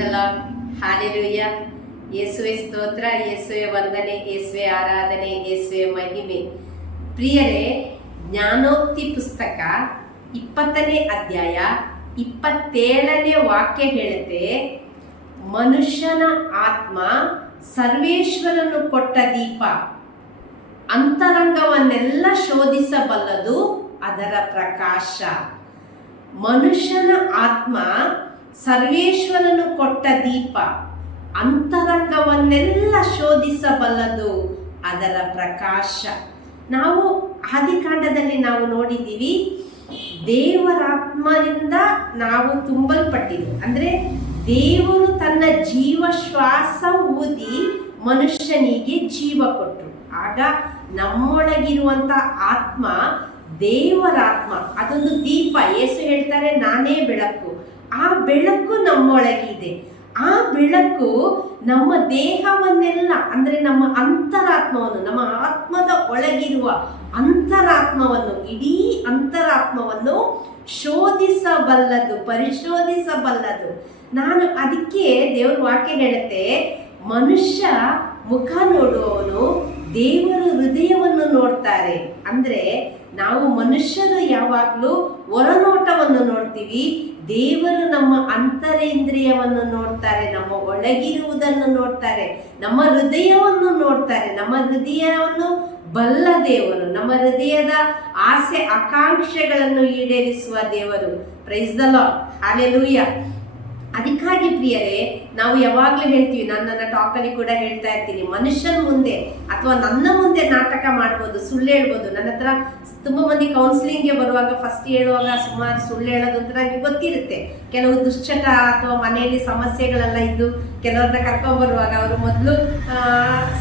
The lord. Hallelujah. ಯೇಸುವೆ ಸ್ತೋತ್ರ, ಯೇಸುವೆ ವಂದನೆ, ಯೇಸುವೆ ಆರಾಧನೆ, ಯೇಸುವೆ ಮಹಿಮೆ. ಪ್ರಿಯರೇ, ಜ್ಞಾನೋಕ್ತಿ ಪುಸ್ತಕ 20ನೇ ಅಧ್ಯಾಯ 27ನೇ ವಾಕ್ಯ ಹೇಳುತ್ತೆ, ಮನುಷ್ಯನ ಆತ್ಮ ಸರ್ವೇಶ್ವರನು ಕೊಟ್ಟ ದೀಪ, ಅಂತರಂಗವನ್ನೆಲ್ಲ ಶೋಧಿಸಬಲ್ಲದು ಅದರ ಪ್ರಕಾಶ. ಮನುಷ್ಯನ ಆತ್ಮ ಸರ್ವೇಶ್ವರನು ಕೊಟ್ಟ ದೀಪ, ಅಂತರಂಗವನ್ನೆಲ್ಲ ಶೋಧಿಸಬಲ್ಲದು ಅದರ ಪ್ರಕಾಶ. ನಾವು ಆದಿಕಾಂಡದಲ್ಲಿ ನಾವು ನೋಡಿದ್ದೀವಿ, ದೇವರಾತ್ಮರಿಂದ ನಾವು ತುಂಬಲ್ಪಟ್ಟಿದ್ದು. ಅಂದರೆ ದೇವರು ತನ್ನ ಜೀವ ಶ್ವಾಸ ಊದಿ ಮನುಷ್ಯನಿಗೆ ಜೀವ ಕೊಟ್ಟರು. ಆಗ ನಮ್ಮೊಳಗಿರುವಂಥ ಆತ್ಮ ದೇವರಾತ್ಮ, ಅದೊಂದು ದೀಪ. ಯೇಸು ಹೇಳ್ತಾರೆ, ನಾನೇ ಬೆಳಕು. ಆ ಬೆಳಕು ನಮ್ಮೊಳಗಿದೆ. ಆ ಬೆಳಕು ನಮ್ಮ ದೇಹವನ್ನೆಲ್ಲ, ಅಂದರೆ ನಮ್ಮ ಅಂತರಾತ್ಮವನ್ನು, ನಮ್ಮ ಆತ್ಮದ ಒಳಗಿರುವ ಅಂತರಾತ್ಮವನ್ನು, ಇಡೀ ಅಂತರಾತ್ಮವನ್ನು ಶೋಧಿಸಬಲ್ಲದು, ಪರಿಶೋಧಿಸಬಲ್ಲದು. ನಾನು ಅದಕ್ಕೆ ದೇವ್ರ ವಾಕ್ಯ ಹೇಳುತ್ತೆ, ಮನುಷ್ಯ ಮುಖ ನೋಡುವವನು ದೇವರ ಹೃದಯವನ್ನು ನೋಡ್ತಾರೆ. ಅಂದರೆ ನಾವು ಮನುಷ್ಯರು ಯಾವಾಗಲೂ ಹೊರನೋಟವನ್ನು ನೋಡ್ತೀವಿ, ದೇವರು ನಮ್ಮ ಅಂತರೇಂದ್ರಿಯವನ್ನು ನೋಡ್ತಾರೆ, ನಮ್ಮ ಒಳಗಿರುವುದನ್ನು ನೋಡ್ತಾರೆ, ನಮ್ಮ ಹೃದಯವನ್ನು ನೋಡ್ತಾರೆ. ನಮ್ಮ ಹೃದಯವನ್ನು ಬಲ್ಲ ದೇವರು, ನಮ್ಮ ಹೃದಯದ ಆಸೆ ಆಕಾಂಕ್ಷೆಗಳನ್ನು ಈಡೇರಿಸುವ ದೇವರು. Praise the lord. ಹಲ್ಲೆಲೂಯಾ. ಅದಕ್ಕಾಗಿ ಪ್ರಿಯರೇ, ನಾವು ಯಾವಾಗಲೂ ಹೇಳ್ತೀವಿ, ನನ್ನ ಟಾಕಲ್ಲಿ ಕೂಡ ಹೇಳ್ತಾ ಇರ್ತೀನಿ, ಮನುಷ್ಯನ ಮುಂದೆ ಅಥವಾ ನನ್ನ ಮುಂದೆ ನಾಟಕ ಮಾಡ್ಬೋದು, ಸುಳ್ಳು ಹೇಳ್ಬೋದು. ನನ್ನ ಹತ್ರ ತುಂಬ ಮಂದಿ ಕೌನ್ಸಿಲಿಂಗ್ಗೆ ಬರುವಾಗ ಫಸ್ಟ್ ಹೇಳುವಾಗ ಸುಮಾರು ಸುಳ್ಳು ಹೇಳೋದು ಅಂತ ನನಗೆ ಗೊತ್ತಿರುತ್ತೆ. ಕೆಲವು ದುಶ್ಚಟ ಅಥವಾ ಮನೆಯಲ್ಲಿ ಸಮಸ್ಯೆಗಳೆಲ್ಲ ಇದ್ದು ಕೆಲವ್ರನ್ನ ಕರ್ಕೊಂಡ್ಬರುವಾಗ ಅವರು ಮೊದಲು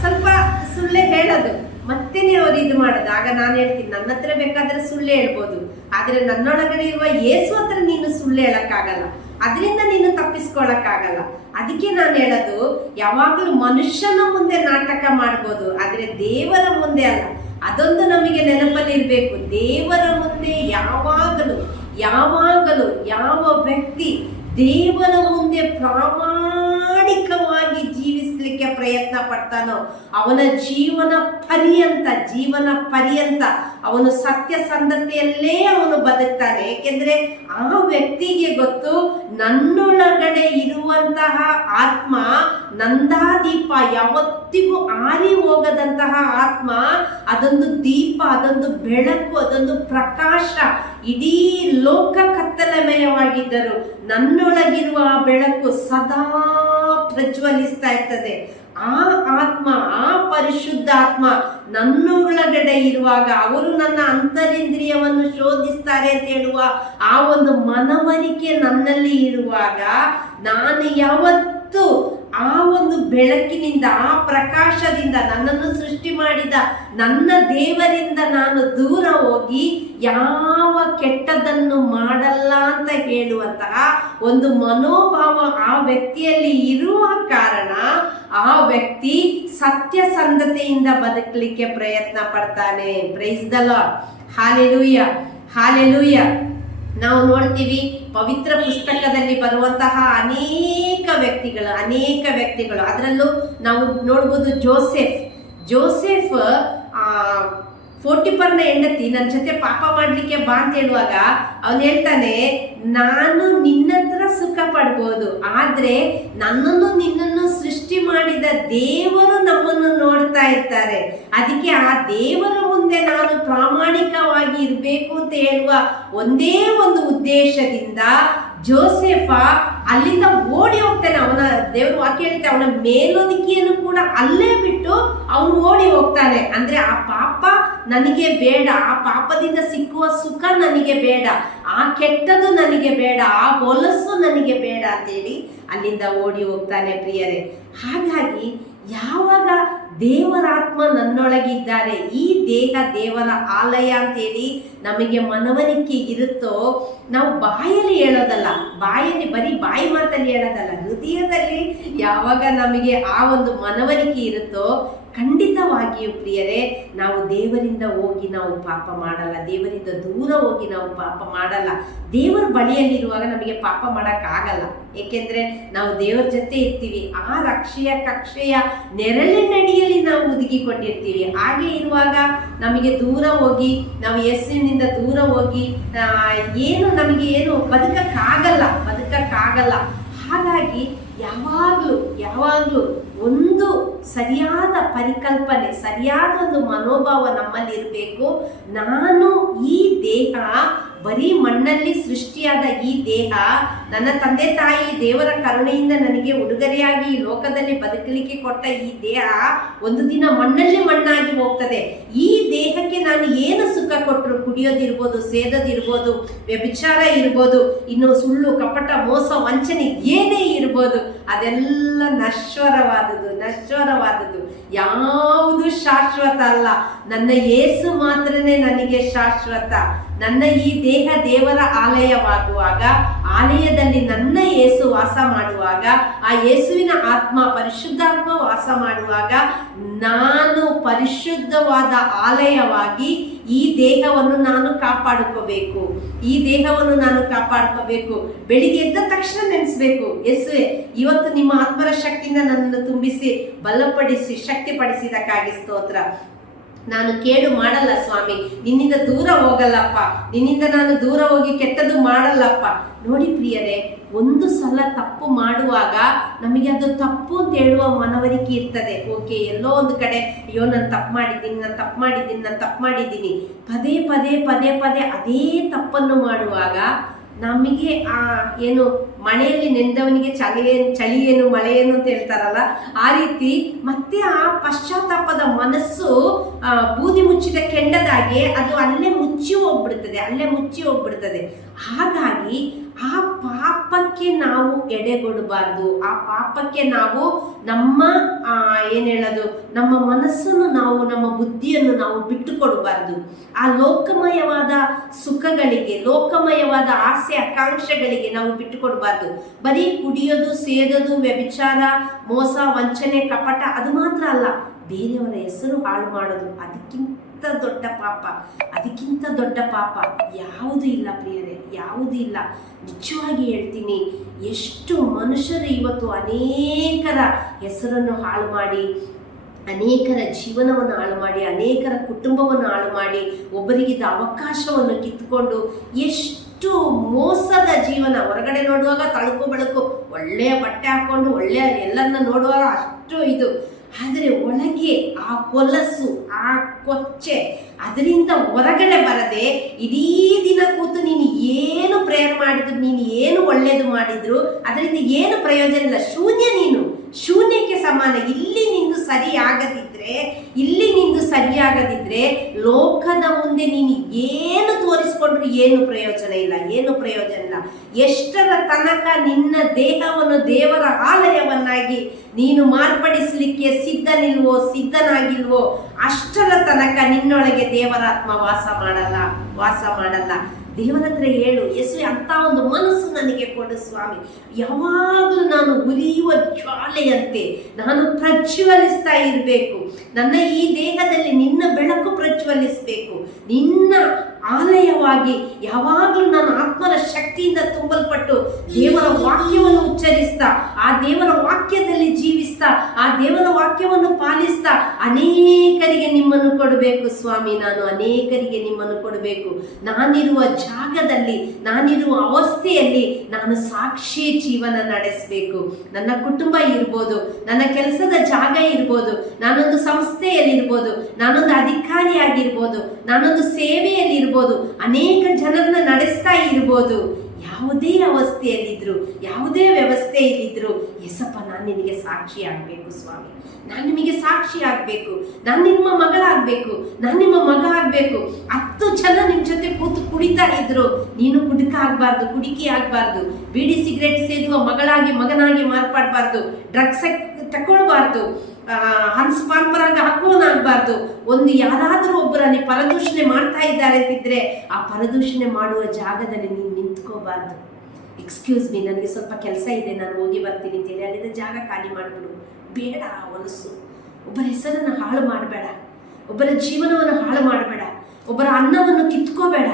ಸ್ವಲ್ಪ ಸುಳ್ಳೇ ಹೇಳೋದು, ಮತ್ತೇನೆ ಅವ್ರು ಇದು ಮಾಡೋದು. ಆಗ ನಾನು ಹೇಳ್ತೀನಿ, ನನ್ನ ಹತ್ರ ಬೇಕಾದ್ರೆ ಸುಳ್ಳು ಹೇಳ್ಬೋದು, ಆದರೆ ನನ್ನೊಳಗಡೆ ಇರುವ ಯೇಸು ಹತ್ರ ನೀನು ಸುಳ್ಳು ಹೇಳಕ್ಕಾಗಲ್ಲ, ಅದರಿಂದ ನೀನು ತಪ್ಪಿಸ್ಕೊಳಕ್ಕಾಗಲ್ಲ. ಅದಕ್ಕೆ ನಾನು ಹೇಳೋದು, ಯಾವಾಗಲೂ ಮನುಷ್ಯನ ಮುಂದೆ ನಾಟಕ ಮಾಡ್ಬೋದು, ಆದರೆ ದೇವರ ಮುಂದೆ ಅಲ್ಲ. ಅದೊಂದು ನಮಗೆ ನೆನಪಲ್ಲಿ ಇರಬೇಕು. ದೇವರ ಮುಂದೆ ಯಾವಾಗಲೂ ಯಾವಾಗಲೂ ಯಾವ ವ್ಯಕ್ತಿ ದೇವರ ಮುಂದೆ ಪ್ರಾಮಾಣಿಕವಾಗಿ ಜೀವಿಸಲಿಕ್ಕೆ ಪ್ರಯತ್ನ ಪಡ್ತಾನೋ ಅವನ ಜೀವನ ಪರ್ಯಂತ ಅವನು ಸತ್ಯಸಂಧತೆಯಲ್ಲೇ ಅವನು ಬದುಕ್ತಾನೆ. ಏಕೆಂದರೆ ಆ ವ್ಯಕ್ತಿಗೆ ಗೊತ್ತು, ನನ್ನೊಳಗಡೆ ಇರುವಂತಹ ಆತ್ಮ ನಂದಾದೀಪ, ಯಾವತ್ತಿಗೂ ಆರಿ ಹೋಗದಂತಹ ಆತ್ಮ, ಅದೊಂದು ದೀಪ, ಅದೊಂದು ಬೆಳಕು, ಅದೊಂದು ಪ್ರಕಾಶ. ಇಡೀ ಲೋಕ ಕತ್ತಲಮಯವಾಗಿದ್ದರು ನನ್ನೊಳಗಿರುವ ಆ ಬೆಳಕು ಸದಾ ಪ್ರಜ್ವಲಿಸ್ತಾ ಇರ್ತದೆ. ಆ ಆತ್ಮ, ಆ ಪರಿಶುದ್ಧ ಆತ್ಮ ನನ್ನೊಳಗಡೆ ಇರುವಾಗ ಅವರು ನನ್ನ ಅಂತರೇಂದ್ರಿಯವನ್ನು ಶೋಧಿಸ್ತಾರೆ ಅಂತ ಹೇಳುವ ಆ ಒಂದು ಮನವರಿಕೆ ನನ್ನಲ್ಲಿ ಇರುವಾಗ, ನಾನು ಯಾವತ್ತು ಆ ಒಂದು ಬೆಳಕಿನಿಂದ, ಆ ಪ್ರಕಾಶದಿಂದ, ನನ್ನನ್ನು ಸೃಷ್ಟಿ ಮಾಡಿದ ನನ್ನ ದೇವರಿಂದ ನಾನು ದೂರ ಹೋಗಿ ಯಾವ ಕೆಟ್ಟದನ್ನು ಮಾಡಲ್ಲ ಅಂತ ಹೇಳುವಂತಹ ಒಂದು ಮನೋಭಾವ ಆ ವ್ಯಕ್ತಿಯಲ್ಲಿ ಇರುವ ಕಾರಣ ಆ ವ್ಯಕ್ತಿ ಸತ್ಯಸಂಧತೆಯಿಂದ ಬದುಕಲಿಕ್ಕೆ ಪ್ರಯತ್ನ ಪಡ್ತಾನೆ. Praise the lord. Hallelujah, hallelujah. ನಾವು ನೋಡ್ತೀವಿ, ಪವಿತ್ರ ಪುಸ್ತಕದಲ್ಲಿ ಬರುವಂತಹ ಅನೇಕ ವ್ಯಕ್ತಿಗಳು, ಅದರಲ್ಲೂ ನಾವು ನೋಡ್ಬೋದು ಜೋಸೆಫ್ ಪೋಟಿಫರನ ಹೆಂಡತಿ ನನ್ನ ಜೊತೆ ಪಾಪ ಮಾಡಲಿಕ್ಕೆ ಬಾ ಅಂತ ಹೇಳುವಾಗ ಅವನು ಹೇಳ್ತಾನೆ, ನಾನು ನಿನ್ನ ಹತ್ರ ಸುಖ ಪಡ್ಬೋದು, ಆದರೆ ನಿನ್ನನ್ನು ಸೃಷ್ಟಿ ಮಾಡಿದ ದೇವರು ನಮ್ಮನ್ನು ನೋಡ್ತಾ ಇರ್ತಾರೆ. ಅದಕ್ಕೆ ಆ ದೇವರ ಮುಂದೆ ನಾನು ಪ್ರಾಮಾಣಿಕವಾಗಿ ಇರಬೇಕು ಅಂತ ಹೇಳುವ ಒಂದೇ ಒಂದು ಉದ್ದೇಶದಿಂದ ಜೋಸೆಫ ಅಲ್ಲಿಂದ ಓಡಿ ಹೋಗ್ತಾನೆ. ಅವನ ದೇವ್ರ ವಾಕ್ಯ ಹೇಳುತ್ತೆ, ಅವನ ಮೇಲೊದಿಕೆಯನ್ನು ಕೂಡ ಅಲ್ಲೇ ಬಿಟ್ಟು ಅವನು ಓಡಿ ಹೋಗ್ತಾನೆ. ಅಂದ್ರೆ ಆ ಪಾಪ ನನಗೆ ಬೇಡ, ಆ ಪಾಪದಿಂದ ಸಿಕ್ಕುವ ಸುಖ ನನಗೆ ಬೇಡ, ಆ ಕೆಟ್ಟದು ನನಗೆ ಬೇಡ, ಆ ಹೊಲಸು ನನಗೆ ಬೇಡ ಅಂತೇಳಿ ಅಲ್ಲಿಂದ ಓಡಿ ಹೋಗ್ತಾನೆ. ಪ್ರಿಯರೇ, ಹಾಗಾಗಿ ಯಾವಾಗ ದೇವರಾತ್ಮ ನನ್ನೊಳಗಿದ್ದಾರೆ, ಈ ದೇಹ ದೇವರ ಆಲಯ ಅಂತೇಳಿ ನಮಗೆ ಮನವರಿಕೆ ಇರುತ್ತೋ, ನಾವು ಬಾಯಲ್ಲಿ ಹೇಳೋದಲ್ಲ, ಬರೀ ಬಾಯಿ ಮಾತಲ್ಲಿ ಹೇಳೋದಲ್ಲ, ಹೃದಯದಲ್ಲಿ ಯಾವಾಗ ನಮಗೆ ಆ ಒಂದು ಮನವರಿಕೆ ಇರುತ್ತೋ, ಖಂಡಿತವಾಗಿಯೂ ಪ್ರಿಯರೇ, ನಾವು ದೇವರಿಂದ ಹೋಗಿ ನಾವು ಪಾಪ ಮಾಡಲ್ಲ, ದೇವರಿಂದ ದೂರ ಹೋಗಿ ನಾವು ಪಾಪ ಮಾಡಲ್ಲ. ದೇವರ ಬಳಿಯಲ್ಲಿರುವಾಗ ನಮಗೆ ಪಾಪ ಮಾಡೋಕ್ಕಾಗಲ್ಲ, ಏಕೆಂದರೆ ನಾವು ದೇವರ ಜೊತೆ ಇರ್ತೀವಿ. ಆ ರಕ್ಷೆಯ ಕಕ್ಷೆಯ ನೆರಳಿನಡಿಯಲ್ಲಿ ನಾವು ಒದಗಿಕೊಂಡಿರ್ತೀವಿ. ಹಾಗೆ ಇರುವಾಗ ನಮಗೆ ದೂರ ಹೋಗಿ, ನಾವು ಯೇಸುವಿನಿಂದ ದೂರ ಹೋಗಿ ನಮಗೆ ಏನು ಬದುಕಕ್ಕಾಗಲ್ಲ. ಹಾಗಾಗಿ ಯಾವಾಗಲೂ ಒಂದು ಸರಿಯಾದ ಪರಿಕಲ್ಪನೆ, ಸರಿಯಾದ ಒಂದು ಮನೋಭಾವ ನಮ್ಮಲ್ಲಿ ಇರಬೇಕು. ನಾನು ಈ ದೇಹ, ಬರೀ ಮಣ್ಣಲ್ಲಿ ಸೃಷ್ಟಿಯಾದ ಈ ದೇಹ, ನನ್ನ ತಂದೆ ತಾಯಿ ದೇವರ ಕರುಣೆಯಿಂದ ನನಗೆ ಉಡುಗೊರೆಯಾಗಿ ಈ ಲೋಕದಲ್ಲಿ ಬದುಕಲಿಕ್ಕೆ ಕೊಟ್ಟ ಈ ದೇಹ ಒಂದು ದಿನ ಮಣ್ಣಲ್ಲಿ ಮಣ್ಣಾಗಿ ಹೋಗ್ತದೆ. ಈ ದೇಹಕ್ಕೆ ನಾನು ಏನು ಸುಖ ಕೊಟ್ಟರು, ಕುಡಿಯೋದಿರ್ಬೋದು, ಸೇದೋದಿರ್ಬೋದು, ವ್ಯಭಿಚಾರ ಇರ್ಬೋದು, ಇನ್ನು ಸುಳ್ಳು ಕಪಟ ಮೋಸ ವಂಚನೆ ಏನೇ ಇರ್ಬೋದು, ಅದೆಲ್ಲ ನಶ್ವರವಾದದ್ದು. ಯಾವುದು ಶಾಶ್ವತ ಅಲ್ಲ. ನನ್ನ ಯೇಸು ಮಾತ್ರನೇ ನನಗೆ ಶಾಶ್ವತ. ನನ್ನ ಈ ದೇಹ ದೇವರ ಆಲಯವಾಗುವಾಗ, ಆಲಯದಲ್ಲಿ ನನ್ನ ಯೇಸು ವಾಸ ಮಾಡುವಾಗ, ಆ ಯೇಸುವಿನ ಆತ್ಮ, ಪರಿಶುದ್ಧಾತ್ಮ ವಾಸ ಮಾಡುವಾಗ, ನಾನು ಪರಿಶುದ್ಧವಾದ ಆಲಯವಾಗಿ ಈ ದೇಹವನ್ನು ನಾನು ಕಾಪಾಡ್ಕೋಬೇಕು. ಬೆಳಿಗ್ಗೆ ಎದ್ದ ತಕ್ಷಣ ನೆನೆಸ್ಬೇಕು, ಯೇಸುವೆ ಇವತ್ತು ನಿಮ್ಮ ಆತ್ಮರ ಶಕ್ತಿಯಿಂದ ನನ್ನನ್ನು ತುಂಬಿಸಿ ಬಲಪಡಿಸಿ ಶಕ್ತಿಪಡಿಸಿದಕ್ಕಾಗಿ ಸ್ತೋತ್ರ. ನಾನು ಕೇಡು ಮಾಡಲ್ಲ ಸ್ವಾಮಿ, ನಿನ್ನಿಂದ ದೂರ ಹೋಗಲ್ಲಪ್ಪ, ನಿನ್ನಿಂದ ನಾನು ದೂರ ಹೋಗಿ ಕೆಟ್ಟದ್ದು ಮಾಡಲ್ಲಪ್ಪ. ನೋಡಿ ಪ್ರಿಯರೇ, ಒಂದು ಸಲ ತಪ್ಪು ಮಾಡುವಾಗ ನಮಗೆ ಅದು ತಪ್ಪು ಅಂತ ಹೇಳುವ ಮನವರಿಕೆ ಇರ್ತದೆ. ಓಕೆ, ಎಲ್ಲೋ ಒಂದು ಕಡೆ ಅಯ್ಯೋ ನಾನು ತಪ್ಪು ಮಾಡಿದ್ದೀನಿ. ಪದೇ ಅದೇ ತಪ್ಪನ್ನು ಮಾಡುವಾಗ ನಮಗೆ ಮಳೆಯಲ್ಲಿ ನೆಂದವನಿಗೆ ಚಳಿ ಏನು ಮಳೆ ಏನು ಅಂತ ಹೇಳ್ತಾರಲ್ಲ, ಆ ರೀತಿ ಮತ್ತೆ ಆ ಪಶ್ಚಾತ್ತಾಪದ ಮನಸ್ಸು ಬೂದಿ ಮುಚ್ಚಿದ ಕೆಂಡದಾಗೆ ಅದು ಅಲ್ಲೇ ಮುಚ್ಚಿ ಹೋಗ್ಬಿಡ್ತದೆ. ಹಾಗಾಗಿ ಆ ಪಾಪಕ್ಕೆ ನಾವು ಎಡೆಗೊಡಬಾರ್ದು. ಆ ಪಾಪಕ್ಕೆ ನಾವು ನಮ್ಮ ನಮ್ಮ ಮನಸ್ಸನ್ನು ನಮ್ಮ ಬುದ್ಧಿಯನ್ನು ನಾವು ಬಿಟ್ಟು ಕೊಡಬಾರ್ದು. ಆ ಲೋಕಮಯವಾದ ಸುಖಗಳಿಗೆ, ಲೋಕಮಯವಾದ ಆಸೆ ಆಕಾಂಕ್ಷೆಗಳಿಗೆ ನಾವು ಬಿಟ್ಟು ಕೊಡಬಾರ್ದು. ಬರೀ ಕುಡಿಯೋದು, ಸೇದೋದು, ವ್ಯಭಿಚಾರ, ಮೋಸ, ವಂಚನೆ, ಕಪಟ ಅದು ಮಾತ್ರ ಅಲ್ಲ, ಬೇರೆಯವರ ಹೆಸರು ಹಾಳು ಮಾಡೋದು, ಅದಕ್ಕಿಂತ ದೊಡ್ಡ ಪಾಪ ಯಾವುದೂ ಇಲ್ಲ ಪ್ರಿಯರೇ, ಯಾವುದೂ ಇಲ್ಲ. ನಿಜವಾಗಿ ಹೇಳ್ತೀನಿ, ಎಷ್ಟು ಮನುಷ್ಯರು ಇವತ್ತು ಅನೇಕರ ಹೆಸರನ್ನು ಹಾಳು ಮಾಡಿ, ಅನೇಕರ ಜೀವನವನ್ನು ಹಾಳು ಮಾಡಿ, ಅನೇಕರ ಕುಟುಂಬವನ್ನು ಹಾಳು ಮಾಡಿ, ಒಬ್ಬರಿಗಿದ್ದ ಅವಕಾಶವನ್ನು ಕಿತ್ತುಕೊಂಡು ಎಷ್ಟು ಮೋಸದ ಜೀವನ. ಹೊರಗಡೆ ನೋಡುವಾಗ ತಳುಕು ಬೆಳಕು, ಒಳ್ಳೆಯ ಬಟ್ಟೆ ಹಾಕ್ಕೊಂಡು ಒಳ್ಳೆಯ ಎಲ್ಲರನ್ನ ನೋಡುವಾಗ ಅಷ್ಟು ಇದು, ಆದರೆ ಒಳಗೆ ಆ ಹೊಲಸು, ಆ ಕೊಚ್ಚೆ, ಅದರಿಂದ ಹೊರಗಡೆ ಬರದೆ ಇಡೀ ದಿನ ಕೂತು ನೀನು ಏನು ಪ್ರೇಯರ್ ಮಾಡಿದ್ರು, ನೀನು ಏನು ಒಳ್ಳೇದು ಮಾಡಿದ್ರು ಅದರಿಂದ ಏನು ಪ್ರಯೋಜನ ಇಲ್ಲ. ಶೂನ್ಯಕ್ಕೆ ಸಮಾನ. ಇಲ್ಲಿ ನಿಂದು ಸರಿಯಾಗದಿದ್ರೆ ಲೋಕದ ಮುಂದೆ ನೀನು ಏನು ತೋರಿಸ್ಕೊಂಡ್ರು ಏನು ಪ್ರಯೋಜನ ಇಲ್ಲ. ಎಷ್ಟರ ತನಕ ನಿನ್ನ ದೇಹವನ್ನು ದೇವರ ಆಲಯವನ್ನಾಗಿ ನೀನು ಮಾರ್ಪಡಿಸಲಿಕ್ಕೆ ಸಿದ್ಧನಾಗಿಲ್ವೋ ಅಷ್ಟರ ತನಕ ನಿನ್ನೊಳಗೆ ದೇವರಾತ್ಮ ವಾಸ ಮಾಡಲ್ಲ. ದೇವರ ಹತ್ರ ಹೇಳು, ಯೇಸುವೆ ಅಂತ ಒಂದು ಮನಸ್ಸು ನನಗೆ ಕೊಡು ಸ್ವಾಮಿ. ಯಾವಾಗಲೂ ನಾನು ಉರಿಯುವ ಜ್ವಾಲೆಯಂತೆ ನಾನು ಪ್ರಜ್ವಲಿಸ್ತಾ ಇರಬೇಕು. ನನ್ನ ಈ ದೇಹದಲ್ಲಿ ನಿನ್ನ ಬೆಳಕು ಪ್ರಜ್ವಲಿಸಬೇಕು. ನಿನ್ನ ಆಲಯವಾಗಿ ಯಾವಾಗಲೂ ನಾನು ಆತ್ಮರ ಶಕ್ತಿಯಿಂದ ತುಂಬಲ್ಪಟ್ಟು ದೇವರ ವಾಕ್ಯವನ್ನು ಉಚ್ಚರಿಸ್ತಾ, ಆ ದೇವರ ವಾಕ್ಯದಲ್ಲಿ ಜೀವಿಸ್ತಾ, ಆ ದೇವರ ವಾಕ್ಯವನ್ನು ಪಾಲಿಸ್ತಾ ಅನೇಕರಿಗೆ ನಿಮ್ಮನ್ನು ಕೊಡಬೇಕು ಸ್ವಾಮಿ. ನಾನು ಅನೇಕರಿಗೆ ನಿಮ್ಮನ್ನು ಕೊಡಬೇಕು. ನಾನಿರುವ ಜಾಗದಲ್ಲಿ, ನಾನಿರುವ ಅವಸ್ಥೆಯಲ್ಲಿ ನಾನು ಸಾಕ್ಷಿ ಜೀವನ ನಡೆಸಬೇಕು. ನನ್ನ ಕುಟುಂಬ ಇರ್ಬೋದು, ನನ್ನ ಕೆಲಸದ ಜಾಗ ಇರ್ಬೋದು, ನಾನೊಂದು ಸಂಸ್ಥೆಯಲ್ಲಿರ್ಬೋದು, ನಾನೊಂದು ಅಧಿಕಾರಿಯಾಗಿರ್ಬೋದು, ನಾನೊಂದು ಸೇವೆಯಲ್ಲಿ ಇರ್ಬೋದು, ಅನೇಕ ಜನರನ್ನ ನಡೆಸ್ತಾ ಇರ್ಬೋದು. ಯಾವುದೇ ಅವಸ್ಥೆಯಲ್ಲಿದ್ರು, ಯಾವುದೇ ವ್ಯವಸ್ಥೆಯಲ್ಲಿದ್ರು, ಎಸಪ್ಪ ನಾನು ನಿನಗೆ ಸಾಕ್ಷಿ ಆಗಬೇಕು ಸ್ವಾಮಿ. ನಾನು ನಿಮಗೆ ಸಾಕ್ಷಿ ಆಗಬೇಕು. ನಾನು ನಿಮ್ಮ ಮಗಳಾಗಬೇಕು, ನಾನು ನಿಮ್ಮ ಮಗ ಆಗಬೇಕು. 10 ಜನ ನಿಮ್ಮ ಜೊತೆ ಕೂತು ಕುಡಿತಾ ಇದ್ರು, ನೀನು ಕುಡುಕ ಆಗಬಾರ್ದು, ಕುಡುಕಿ ಆಗಬಾರ್ದು, ಬೀಡಿ ಸಿಗರೇಟ್ ಸೇದುವ ಮಗನಾಗಿ ಮಾರ್ಪಾಡಬಾರ್ದು, ಡ್ರಗ್ಸ್ ತಗೊಳ್ಬಾರ್ದು, ಹನ್ಸ್ಪಾನ್ಪರಾಗ ಹಾಕೋನಾಗಬಾರ್ದು. ಒಂದು ಯಾರಾದರೂ ಒಬ್ಬರ ನೀ ಪರದೂಷಣೆ ಮಾಡ್ತಾ ಇದ್ದಾರೆ ಅಂತಿದ್ರೆ ಆ ಪರದೂಷಣೆ ಮಾಡುವ ಜಾಗದಲ್ಲಿ ನೀನು ನಿಂತ್ಕೋಬಾರ್ದು. ಎಕ್ಸ್ಕ್ಯೂಸ್ ಮೀ, ನನಗೆ ಸ್ವಲ್ಪ ಕೆಲಸ ಇದೆ, ನಾನು ಹೋಗಿ ಬರ್ತೀನಿ ಅಂತೇಳಿ ಅಲ್ಲಿಂದ ಜಾಗ ಖಾಲಿ ಮಾಡಿಬಿಡು. ಬೇಡ ಹೊಲಸು. ಒಬ್ಬರ ಹೆಸರನ್ನು ಹಾಳು ಮಾಡಬೇಡ, ಒಬ್ಬರ ಜೀವನವನ್ನು ಹಾಳು ಮಾಡಬೇಡ, ಒಬ್ಬರ ಅನ್ನವನ್ನು ಕಿತ್ಕೋಬೇಡ.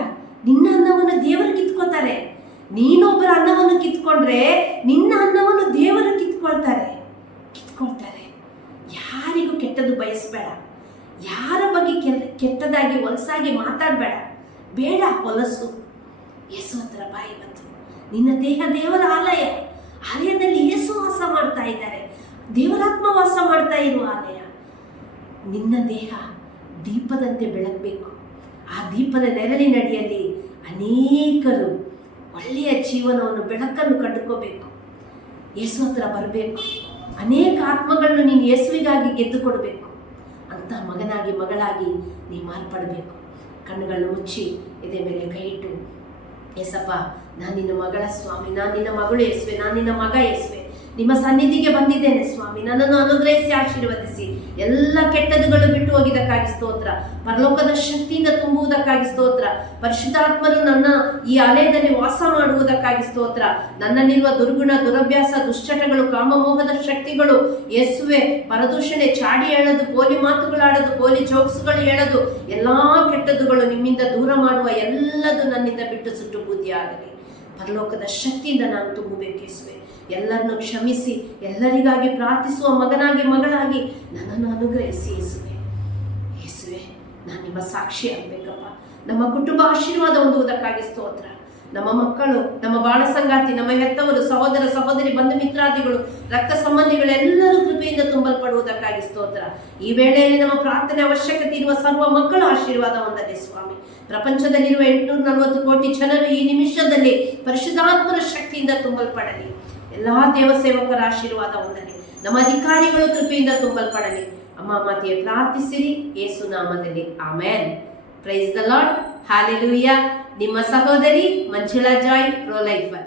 ನಿನ್ನ ಅನ್ನವನ್ನು ದೇವರು ಕಿತ್ಕೋತಾರೆ. ನೀನೊಬ್ಬರ ಅನ್ನವನ್ನು ಕಿತ್ಕೊಂಡ್ರೆ ನಿನ್ನ ಅನ್ನವನ್ನು ದೇವರು ಕಿತ್ಕೊಳ್ತಾರೆ. ಯಾರಿಗೂ ಕೆಟ್ಟದ್ದು ಬಯಸಬೇಡ, ಯಾರ ಬಗ್ಗೆ ಕೆಟ್ಟದಾಗಿ ಹೊಲಸಾಗಿ ಮಾತಾಡಬೇಡ. ಬೇಡ ಹೊಲಸು. ಯೇಸು ಹತ್ರ ಬಾ. ಇವತ್ತು ನಿನ್ನ ದೇಹ ದೇವರ ಆಲಯದಲ್ಲಿ ಯೇಸು ವಾಸ ಮಾಡ್ತಾ ಇದ್ದಾರೆ. ದೇವರಾತ್ಮ ವಾಸ ಮಾಡ್ತಾ ಇರುವ ಆಲಯ. ನಿನ್ನ ದೇಹ ದೀಪದಂತೆ ಬೆಳಗಬೇಕು. ಆ ದೀಪದ ನೆರಳಿನಡಿಯಲ್ಲಿ ಅನೇಕರು ಒಳ್ಳೆಯ ಜೀವನವನ್ನು, ಬೆಳಕನ್ನು ಕಂಡುಕೋಬೇಕು. ಯೇಸು ಹತ್ರ ಬರಬೇಕು. ಅನೇಕ ಆತ್ಮಗಳನ್ನು ನೀನು ಯೇಸುವಿಗಾಗಿ ಗೆದ್ದು ಕೊಡಬೇಕು. ಅಂತ ಮಗನಾಗಿ ಮಗಳಾಗಿ ನೀ ಮಾರ್ಪಡಬೇಕು. ಕಣ್ಣುಗಳನ್ನು ಮುಚ್ಚಿ ಎದೆ ಮೇಲೆ ಕೈ ಇಟ್ಟು, ಯೇಸಪ್ಪ, ನಾನು ನಿನ್ನ ಮಗಳ ಸ್ವಾಮಿ, ನಾನು ನಿನ್ನ ಮಗಳು ಯೇಸುವೆ, ನಾನು ನಿನ್ನ ಮಗ ಯೇಸುವೆ, ನಿಮ್ಮ ಸನ್ನಿಧಿಗೆ ಬಂದಿದ್ದೇನೆ ಸ್ವಾಮಿ. ನನ್ನನ್ನು ಅನುಗ್ರಹಿಸಿ ಆಶೀರ್ವದಿಸಿ. ಎಲ್ಲ ಕೆಟ್ಟದುಗಳು ಬಿಟ್ಟು ಹೋಗಿದ್ದಕ್ಕಾಗಿ ಸ್ತೋತ್ರ. ಪರಲೋಕದ ಶಕ್ತಿಯಿಂದ ತುಂಬುವುದಕ್ಕಾಗಿ ಸ್ತೋತ್ರ. ಪರಿಶುದ್ಧಾತ್ಮರು ನನ್ನ ಈ ಆಲಯದಲ್ಲಿ ವಾಸ ಮಾಡುವುದಕ್ಕಾಗಿ ಸ್ತೋತ್ರ. ನನ್ನಲ್ಲಿರುವ ದುರ್ಗುಣ, ದುರಭ್ಯಾಸ, ದುಶ್ಚಟಗಳು, ಕಾಮಮೋಹದ ಶಕ್ತಿಗಳು ಯೇಸುವೆ, ಪರದೂಷಣೆ, ಚಾಡಿ ಹೇಳೋದು, ಪೋಲಿ ಮಾತುಗಳಾಡೋದು, ಪೋಲಿ ಜೋಕ್ಸ್ಗಳು ಹೇಳೋದು, ಎಲ್ಲಾ ಕೆಟ್ಟದುಗಳು ನಿಮ್ಮಿಂದ ದೂರ ಮಾಡುವ ಎಲ್ಲದು ನನ್ನಿಂದ ಬಿಟ್ಟು ಸುಟ್ಟು ಬೂದಿಯಾಗಲಿ. ಪರಲೋಕದ ಶಕ್ತಿಯಿಂದ ನಾನು ತುಂಬಬೇಕು ಯೇಸುವೆ. ಎಲ್ಲರನ್ನು ಕ್ಷಮಿಸಿ ಎಲ್ಲರಿಗಾಗಿ ಪ್ರಾರ್ಥಿಸುವ ಮಗನಾಗಿ ಮಗಳಾಗಿ ನನ್ನನ್ನು ಅನುಗ್ರಹಿಸಿ ಯೇಸುವೆ. ನಾನು ನಿಮ್ಮ ಸಾಕ್ಷಿ ಆಗ್ಬೇಕಪ್ಪ. ನಮ್ಮ ಕುಟುಂಬ ಆಶೀರ್ವಾದ ಹೊಂದುವುದಕ್ಕಾಗಿ ಸ್ತೋತ್ರ. ನಮ್ಮ ಮಕ್ಕಳು, ನಮ್ಮ ಬಾಳ ಸಂಗಾತಿ, ನಮ್ಮ ಹೆತ್ತವರು, ಸಹೋದರ ಸಹೋದರಿ, ಬಂಧು ಮಿತ್ರಾದಿಗಳು, ರಕ್ತ ಸಂಬಂಧಿಗಳೆಲ್ಲರೂ ಕೃಪೆಯಿಂದ ತುಂಬಲ್ಪಡುವುದಕ್ಕಾಗಿ ಸ್ತೋತ್ರ. ಈ ವೇಳೆಯಲ್ಲಿ ನಮ್ಮ ಪ್ರಾರ್ಥನೆ ಅವಶ್ಯಕತೆ ಇರುವ ಸರ್ವ ಮಕ್ಕಳು ಆಶೀರ್ವಾದ ಹೊಂದಲಿ ಸ್ವಾಮಿ. ಪ್ರಪಂಚದಲ್ಲಿರುವ 840 ಕೋಟಿ ಜನರು ಈ ನಿಮಿಷದಲ್ಲಿ ಪರಿಶುದ್ಧಾತ್ಮರ ಶಕ್ತಿಯಿಂದ ತುಂಬಲ್ಪಡಲಿ. ಎಲ್ಲಾ ದೇವಸೇವಕರ ಆಶೀರ್ವಾದ ಹೊಂದಲಿ. ನಮ್ಮ ಅಧಿಕಾರಿಗಳು ಕೃಪೆಯಿಂದ ತುಂಬಲ್ಪಡಲಿ. ಅಮ್ಮ ಮಾತೆಯೇ ಪ್ರಾರ್ಥಿಸಿರಿ ಯೇಸು ನಾಮದಲ್ಲಿ. Amen. Praise the lord. Hallelujah. ನಿಮ್ಮ ಸಹೋದರಿ ಮಂಜುಳಾ ಜಾಯ್, ಪ್ರೊಲೈಫರ್.